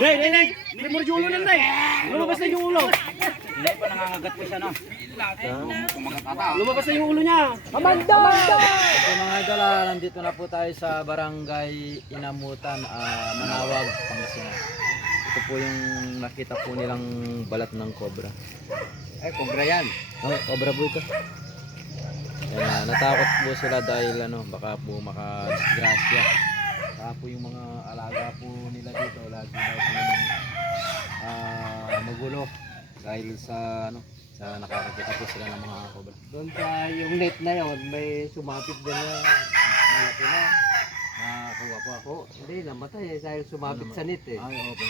Nay! Primor yung ulo na, Nay! Lumabas na yung ulo! Hindi pa nangangagat ko siya, no? Kumagat ata. Lumabas na yung ulo niya! Amanda! So mga idol, nandito na po tayo sa barangay Inamutan, Manawag, Pangasinan. Ito po yung nakita po nilang balat ng cobra. Ay, kobra yan. Oh, cobra po ito. Yan, natakot po sila dahil baka po makadisgrasya. Saka po yung mga alaga po nila dito, lagi daw po magulo dahil sa sa nakakakita po sila ng mga cobra. Doon sa yung net na yon, may sumapit din na malaki na. Nakakuha po ako. Hindi, namatay dahil sumapit sa net eh. Ay, oo po.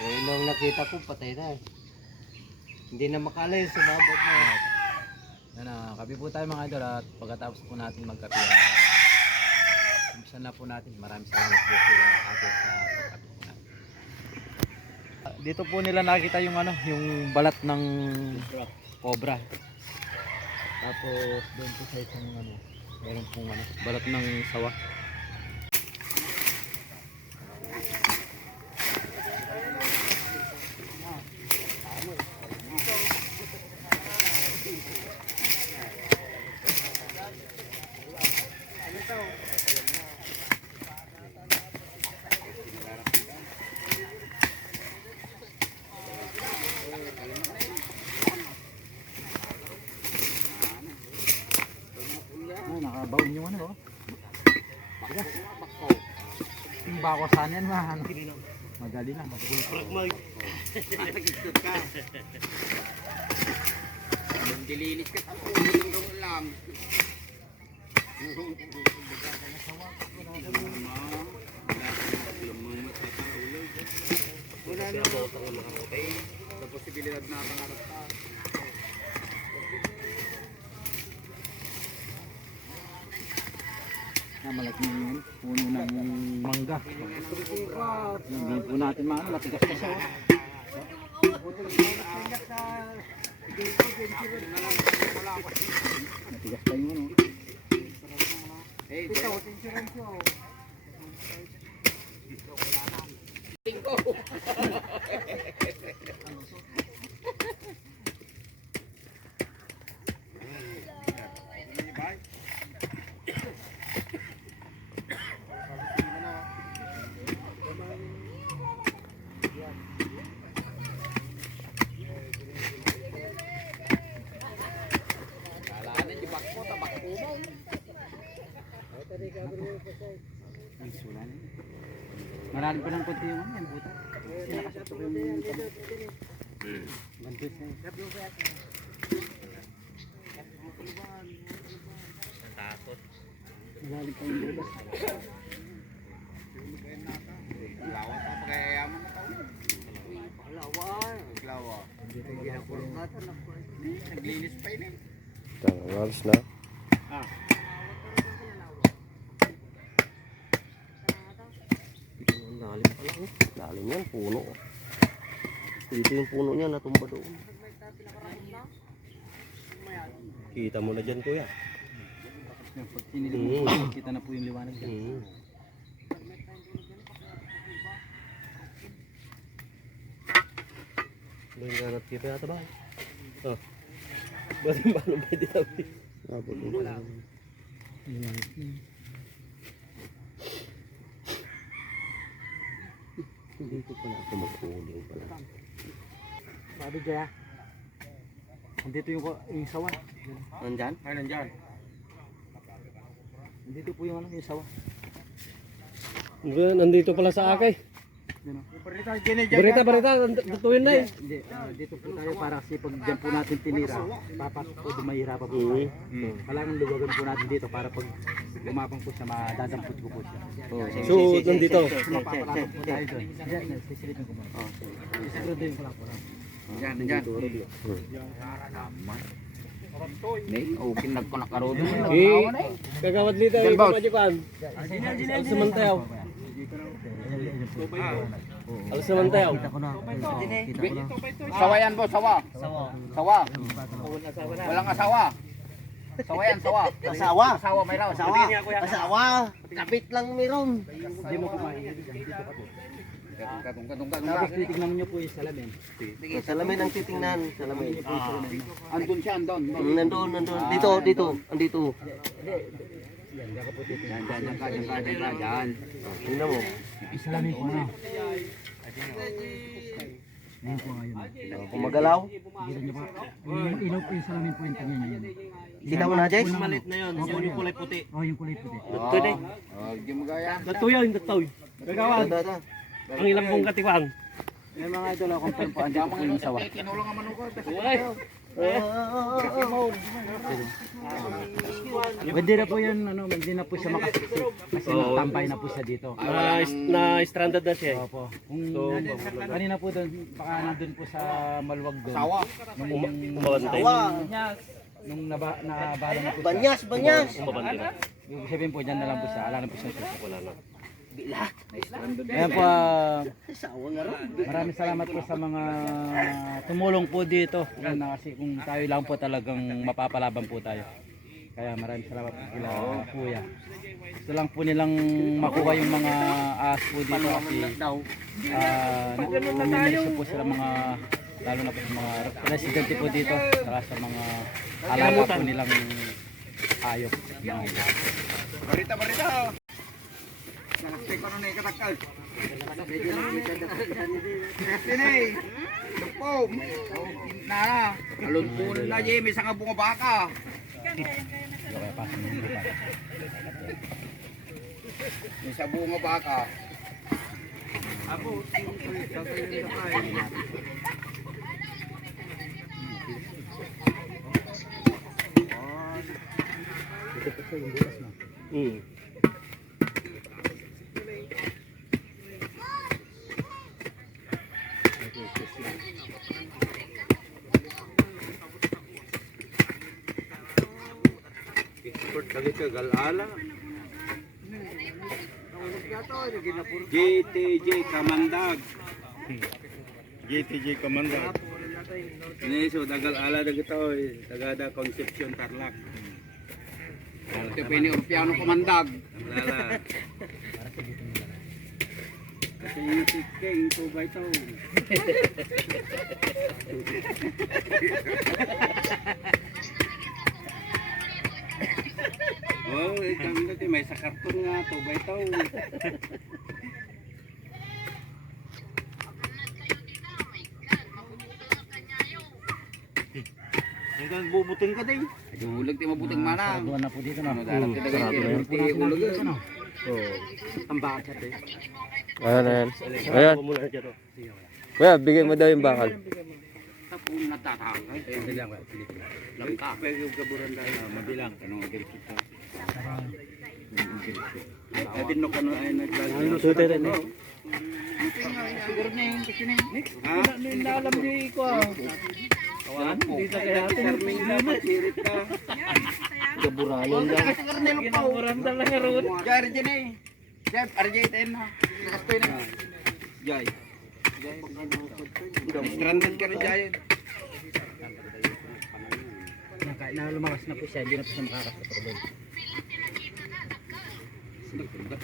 Nung nakita ko, patay na. Hindi na makalay, sumabot na. Yan, kape po tayo mga idol at pagkatapos po natin magkape, umpisan na po natin. Maraming salamat po sila ate sa pagkape po natin. Dito po nila nakita yung yung balat ng cobra. Tapos doon po sa isang meron pong balat ng sawa. Nakabaon yung bigas. Yung bakosan yan madali lang. Dilinis ka. Tulong lang. Wala na sa posibilidad na pangarap ka. Malaking puno ng mangga. Hindi po natin matigas pa siya. Matigas pa yung Malalim pa ng konti yung yung buta. Kasi nakasakto yung gantis na takot. Malalim pa yung buta. Lawa pa pagayayaman na tao. Lawa. Naglinis pa yun eh. Halos na. Lalim pala oh. Lalim yan, puno. Dito yung puno niya, natumba doon. Kita mo na dyan kuya. Pag sinilip mo, kita na po yung liwanag dyan. May nanat kita yata ba? Oh. Ba't yung paano pwede tabi? Abot mo pala. Hindi ko pala ako magpuling pala. Sabi dyan. Nandito yung sawa. Nandyan? Ay, nandyan. Nandito po yung sawa. Nandito pala sa akay. Barita, tutuin na eh. Hindi, dito po tayo para kasi pag dyan po natin tinira, papasok po dumahirapan po tayo. Kailangan luwagan po natin dito para pag lumapang po siya, madadampot ko po siya. So, nandito. Mapapalapag po tayo doon. Diyan, sisilipin ko muna. Sisilipin ko lang po. Nandyan, nandyan. Nih, okay nagkonakaroon. Kagawad dito Del yung boss. pamajukan. Alas samantayaw. Alas samantayaw. Sawa yan boss, sawa. Sawa. Walang asawa. Sawa yan, sawa. Asawa? Asawa may raw. Asawa? Kapit lang meron. Hindi mo kumain. Dito ka po. Tapos titignan niyo po yung salamin. Salamin ang titingnan. Salamin. Andun siya, andun. Nandun. Dito. Andito. Diyan. Tingnan mo. Salamin po na. Kung magalaw. Ilaw po yung salamin po yung tingnan niyo. Kita mo na, Jay? Malit na yun. Yung kulay puti. Oh, yung kulay puti. Ito na. Hindi mo gaya. Natuyaw yung tataw. Gagawan. Ang ilang pong katiwang. Yung mga idol ako pa po andito po yung sawa. Kinulong ang manukod. Hindi na po yun, hindi na po siya makasiksi. Kasi nagtampay na po siya dito. Na-stranded na siya. Opo. Kanina po doon, baka nandun po sa maluwag doon. Sawa. Umabantay. Nung nabala na po siya. Banyas. Umabantay na. Ibig sabihin po, dyan na lang po siya. Wala na po siya susunod. Wala na. Ayan po, maraming salamat po sa mga tumulong po dito. Kasi kung tayo lang po talagang mapapalaban po tayo. Kaya maraming salamat po kila kuya. Gusto lang po nilang makuha yung mga ahas po dito kasi namilisyo po sila mga, lalo na po sa mga residente po dito, saka sa mga alaga po nilang hayop. Barita. Nakastek pa nun eh, katakal. Sini. Lupo. Na. Aluntunan na, Jay. May sanga bunga baka. May sa bunga baka. Expert lagi ka galala. GTJ Kamandag. GTJ Kamandag. Ini so dagal ala dagito tagada Concepcion Tarlac. Ito pa ini Europeano kumandag. Lala. Kasi yung si King Tubay to. Oh, ikang dati may sa karton nga Tubay to. Hanggang bubuting ka din. Ulag ti mabuting manang. Doon na po dito na. Darat ti dagay ti ulag. Ang bakit eh. Ayan. Muna dyan o. Kuya, bigay mo daw yung bakal. Tapong natatangay. Hindi lang, Langka. Pero yung gaburan dahil mabilang tanong agad kita. Ay din no kano ay naglalaro. Suti rin eh. Siguro na yung kasi na yung Ha? Inalam niyo ko. kawalan po. Dito kaya Terming na masirit ka. Gaburalon lang. Siguro na yung pao. Ginaburanda lang yung roon. Jai, RJ na eh. Jai, RJ 10 na. Nakastoy na. Jay. Stranded ka na Jay. Kahit na lumakas na po siya, hindi na po siya makakasapag.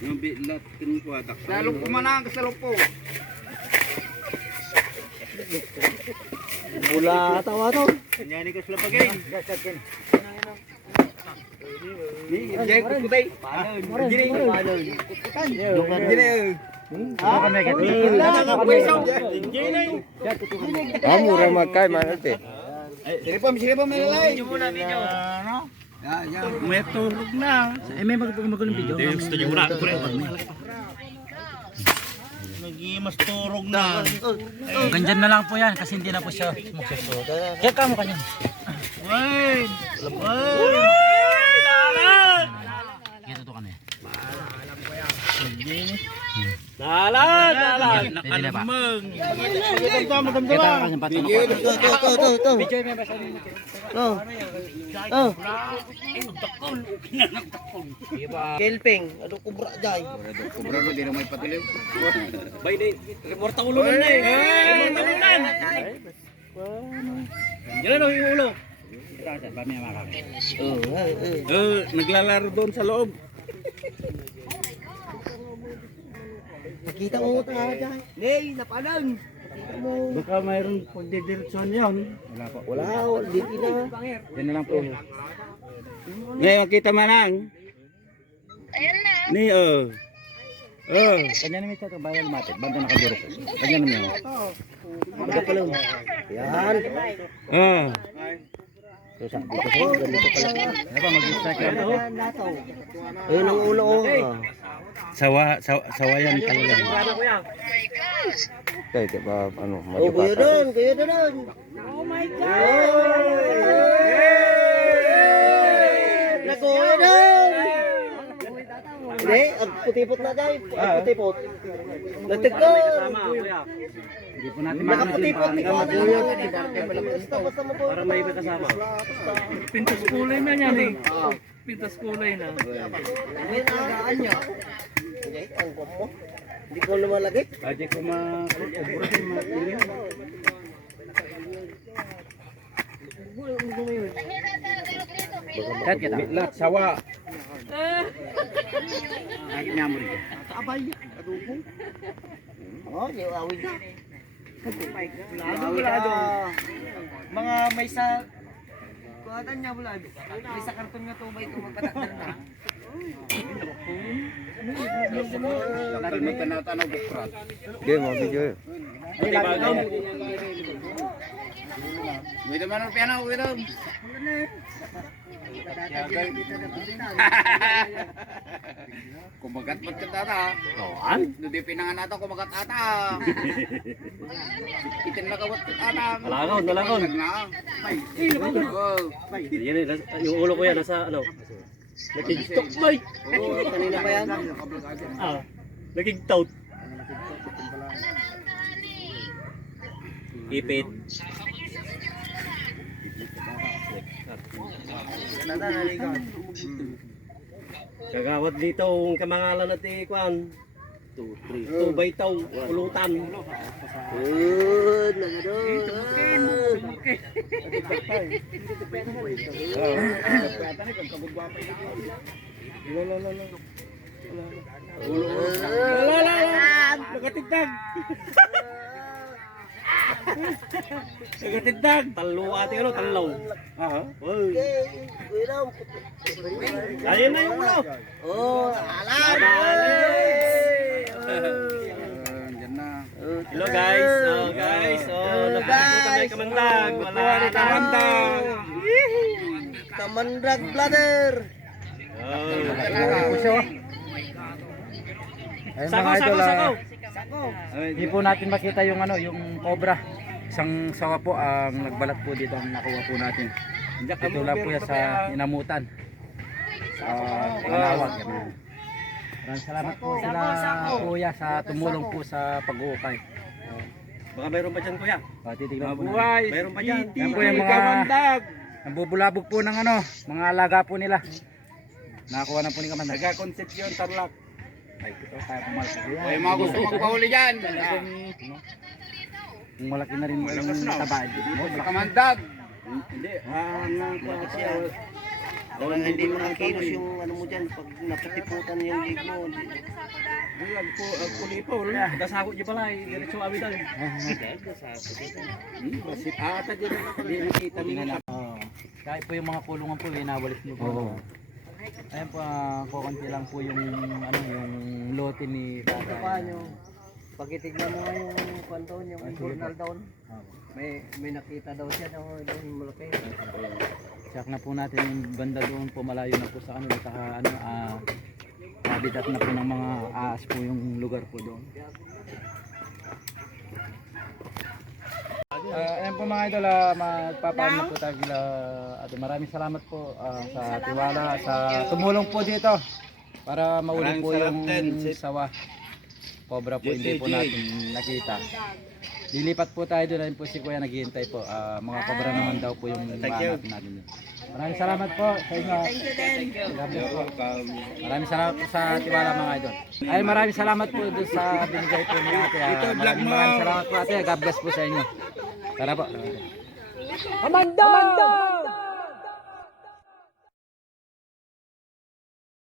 Yung bilat kinkuwatak. Lalong kumanang ka sa lupo. Mula tawa to. Kanyani ka sila pagay. Jai, kukutay. Gini. Gini. Ano kami agad? Murang magkay man ate. Siripam melalay. May turog na. May magulong video. Gusto mo na. Nag-imas turog na. Ganyan na lang po yan kasi hindi na po siya magsusunod. Check ka mo kanya. Wait! Kaya totoo kami. Nalan! Hindi na ba? Magdamdama! Ito. Video may basa rin. Kelping. Ano kubra Jay? Kubra no, di na may patiliw. Bay na remorta ulo na eh! Remorta ulo na! Yan na yung ulo! Naglalaro doon sa loob. Nakita mo tayo dyan. Nay, napalan. Baka mayroong pagdidiretsuhan yun. Wala po. Wala, hindi na. Yan na lang po. Ngayon, makita manang. Ayan na. Ni, oh. Oh. Kanya namin ito, bayan lumapit. Banda nakadurok. Kanya namin yun. Ito pa lang. Yan. Ah. So, sabi ko sa'yo, ganito pala. Ano ba, mag-strike lang ito? Ayun ang ulo ko. Sawa yan talaga. Oh my gosh. Kaya, di ba, ano, Oh, kuya madupatan. doon, kuya doon. Oh my God! Nakuha doon! Hindi, ang putipot na dahil. Ang putipot. Nagtagkol. Hindi po natin Nakaputipot ni Kuya. Basta mo po. Para may iba kasama. Pintas kulay na yan eh. Pintas kulay na. May nagaan niya. Hindi, ang kuha mo. Hindi ko lumalagay. Pwede ko ma-piling. Kahit kita. Bitlat, sawa. Kahit niya mo rin. Oh, yung awig na. Bulado. Mga may sa... Kuhatan niya bulan. May sa karton nga to ba ito magpatakdan na? Lakal mo tanataw bukrat. Sige, mga video yun. May naman ang piano, kuya Dom. Kumagat ba't ka tata? Kawan? Hindi pinangan nato kumagat ata. Itin na kawat ata. Malakaw, malakaw. Ay, oh. Yan eh, yung ulo ko yan, nasa ano? Nakiktok, Mike! Oh, kanina pa yan. Ah, nakiktout. Ipit. Kagawat dito ang kamangalan natin Kwan. 2 by taw, ulutan. Good, nagadol. Nagatigdag. Nagatigdag. Talo ate ano, talo. Aha. Okay, kuya Dom. Ayun na yung ulo. Oh, alam. Diyan na. Hello guys. Oh guys. Oh, napakita tayo kamandag. Wala na kamandag. Kamandag brother. Ayun Sako, mga sako, idol, sako. hindi po natin makita yung ano, yung cobra. Isang sawa po ang nagbalat po dito ang nakuha po natin. Ito lang po yan sa inamutan. Sa panawag. Maraming salamat po sila kuya sa tumulong po sa pag-uukay. Baka mayroon pa dyan kuya. Titignan po natin. Buhay. Mayroon pa dyan. Yan po yung mga nambubulabog po ng ano, mga alaga po nila. Nakakuha na po ni Kamandag. Taga Concepcion, Tarlac. Ay, ito kaya pumalaki. O yung mga gusto magpahuli dyan. Kung malaki na rin yung taba. Kamandag. Hindi, hangang ko siya. Hindi mo nakilos yung ano mo dyan pag napatiputan yung lig mo. Pulipaw. Dasako dyan pala. Diretso abi tayo. Basit ata dyan. Hindi nakita nila. Kahit po yung mga kulungan po, inawalis nyo po. Ayan po, kukunti lang po yung ano, yung lote ni Tatay. Paano? Pagkitignan mo nga yung kwanton, yung journal down. May nakita daw siya doon malaki. Check na po natin yung banda doon po, malayo na po sa ano, saka ano, habitat na po ng mga aas po yung lugar po doon. Ayan po mga idol, magpapaano na po tayo gila. At maraming salamat po sa tiwala, sa tumulong po dito para mauli po yung sawa. Cobra po, hindi po natin nakita. Lilipat po tayo doon, ayun po si Kuya naghihintay po. Mga cobra naman daw po yung mahanap natin doon. Maraming salamat po sa inyo. Maraming salamat po sa tiwala mga idol. Ay, maraming salamat po doon sa binigay po ni Ate. Maraming salamat po Ate. God bless po sa inyo. Tara po. Amanda!